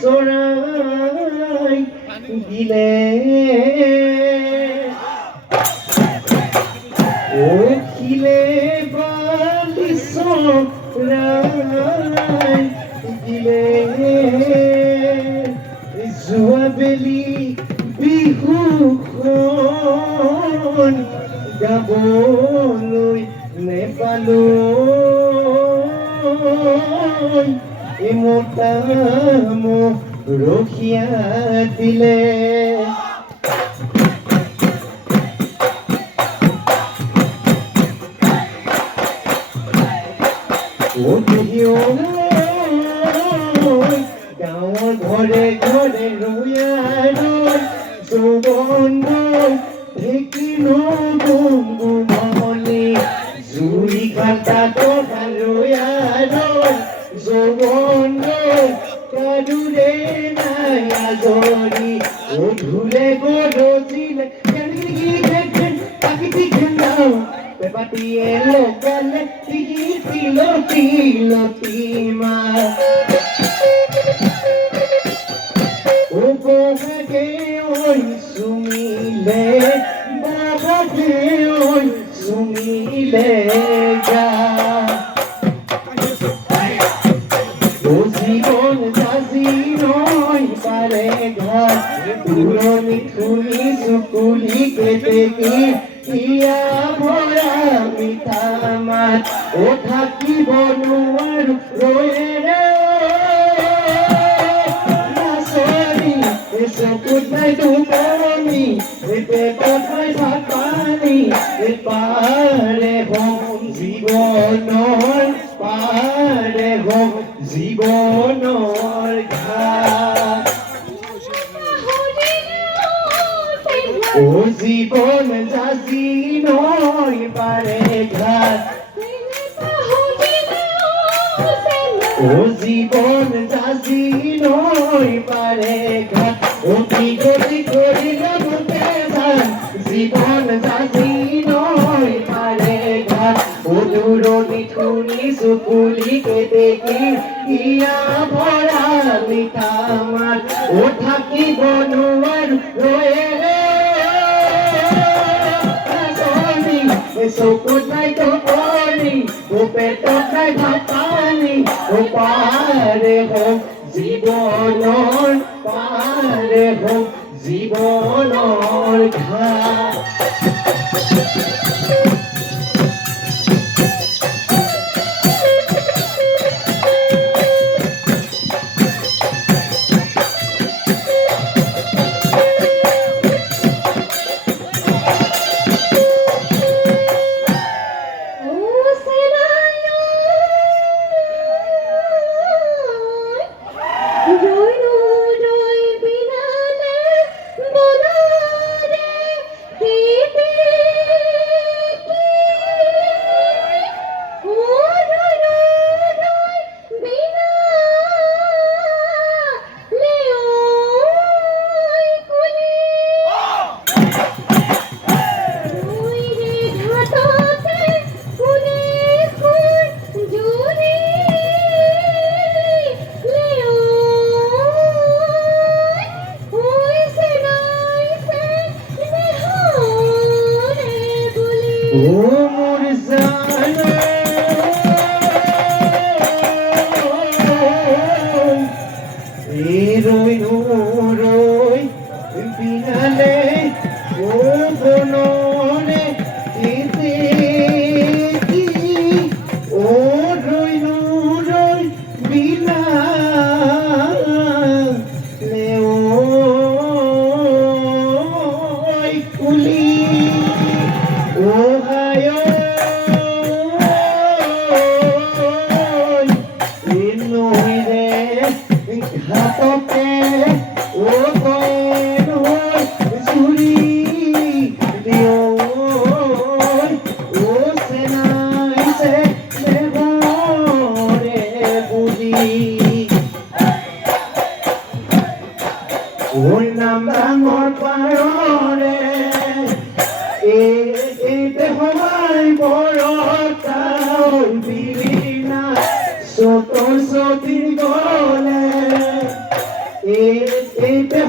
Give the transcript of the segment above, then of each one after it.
চৰাই দিলে শিলে বালি চৰাই দিলে যোৱাবেলি বিহুখন গাবলৈ নেপালো মোটা মোক ৰখীয়া দিলে গাঁৱৰ ঘৰে ঘৰে ৰৈ যৌৱন ঢেকিনো গুমগুমনি জুই কাটা টকা ৰৈ যৌৱন কাৰুৰে নাই আজৰি ধুলে গৰজিলে প্ৰাকৃতিক নাও পাতিয়ে লগালে তিলতি মা বহাগে ঐ চুমিলে বহাগে ঐ চুমিলে গা জীবন যাজি নয় পারে ঘাট পুরনি খুলি চুকুলি কেটেকি ইয়া ভরা মিঠা মাত ও থাকিব নোৱাৰো ৰয়ে চকুত নাই টোপনি পেটত নাই ভাত পানী পাৰে হম জীৱনৰ পাৰে হম জীৱনৰ ঘাট ও জীবন যাজি নয় পাৰে ঘাট ও জীবন যাজি নয় পাৰে ঘাট অতি গতি কৰি যাবতে যান জীবন যাজি নয় পাৰে ঘাট দূৰণি শুনি চকুলি কেতেকি ইয়া ভৰা মিঠা মাত ও থাকিব নোৱাৰো ৰয়ে চকুত নাই টোপনি ও পেটত নাই ভাত পানী ও পাৰে হওক জীৱনৰ পাৰে হওক জীৱনৰ ঘাট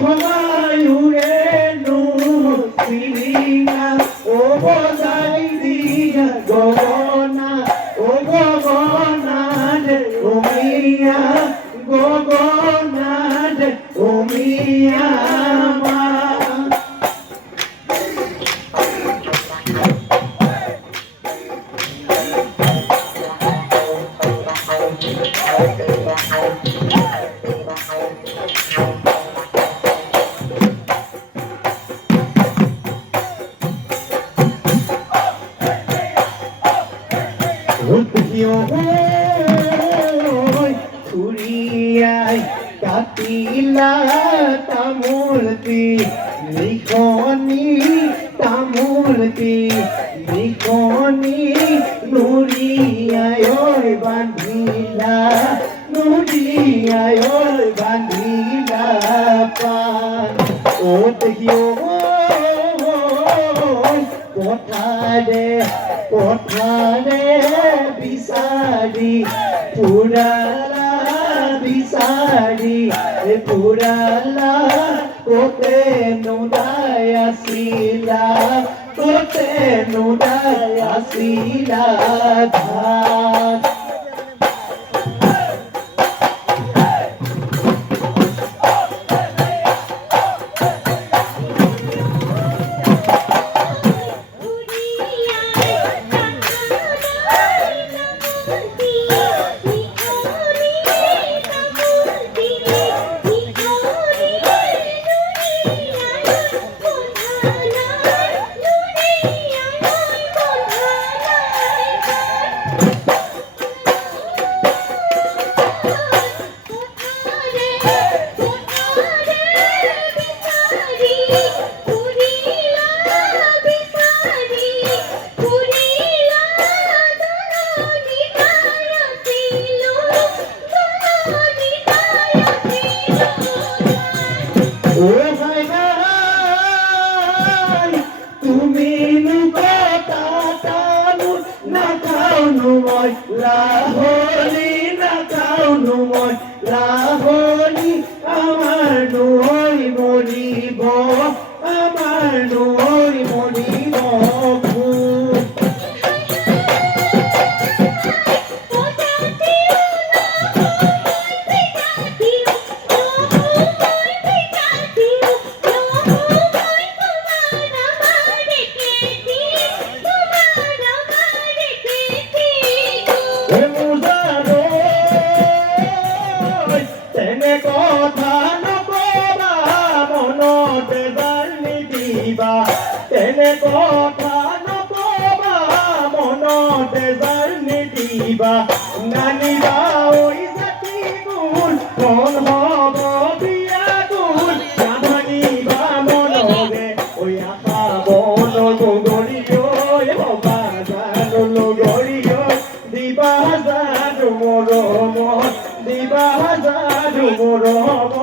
হমায়ুরে নুসিনা ও বজাই দিয়া গগনা ও গগনা রে ও মিয়া গগনা রে ও মিয়া কাটিলা তামুলতি লিখনি তামুলতি লিখনি নুরিয়ায় বান্ধিলা নুরিয়ায় বান্ধিলা পান ও দেখিও কোঠারে বিচারি পুরালা বিচারি পুরালা কোতে নুদায় আসিলা কোতে নুদায় আসিলা ধান লাহলি না কাউনু মই লাহলি আমার নই মরিব আমার নই মরিব তেনে কথা নকবা মনতে জানি দিবা নানিবা ওই জাতি গুণ মন হব বিয়া গুণ নামানিবা মনবে ওই আশা বন গরিয় হবা জানো গরিয় দিবা জানো মরম দিবা জানো মরম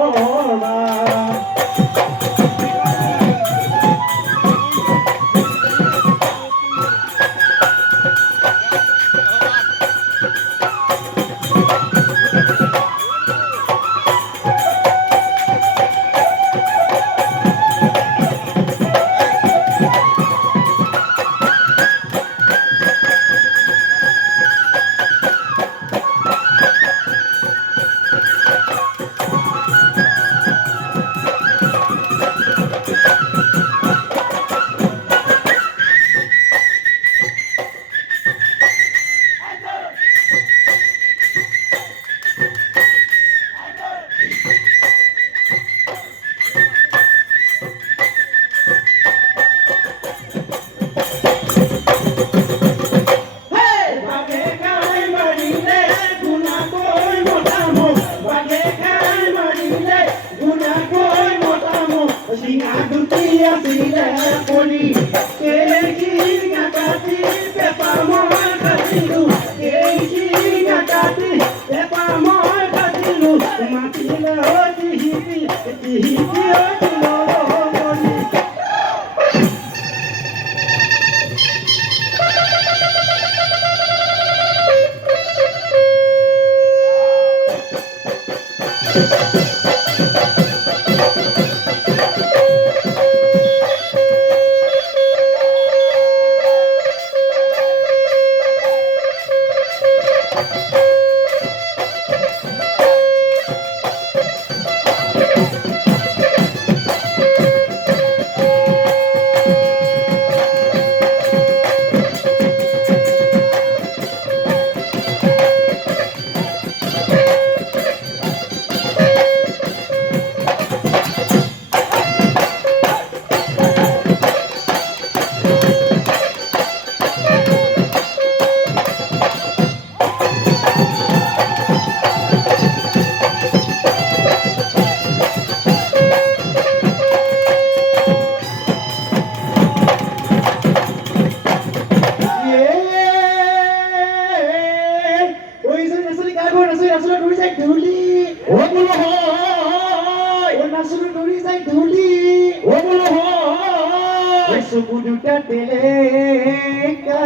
Subuduta teleka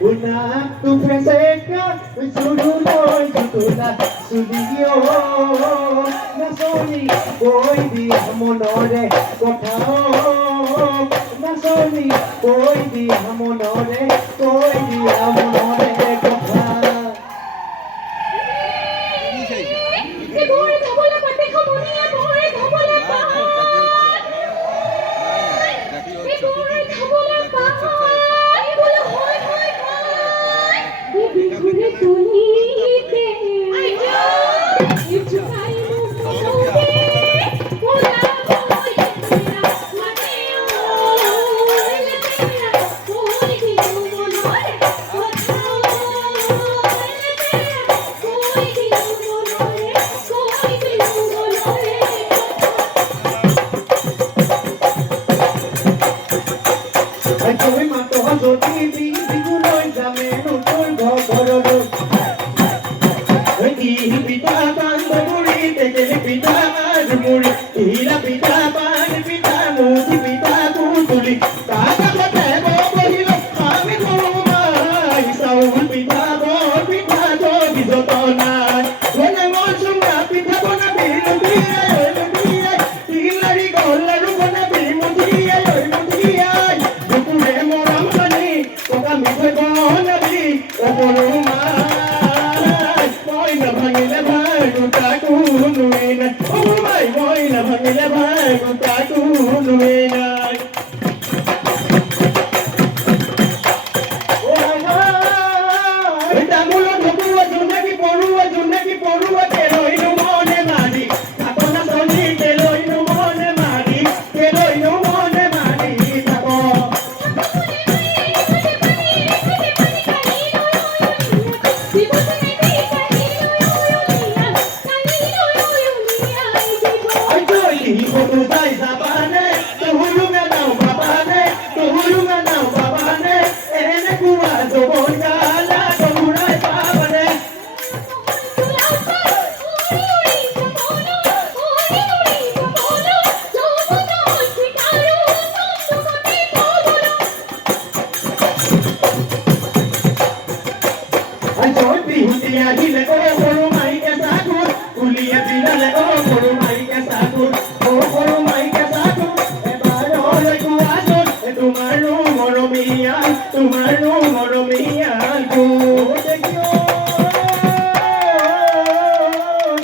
Una tu freseca Suduloy tutuna Sudiyo Nasoni Koi dia monore Kotao Nasoni Koi dia monore Koi dia monore Kotao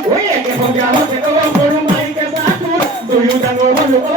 Oye, que con Dios te como por un maíz que saco, tú y un tango con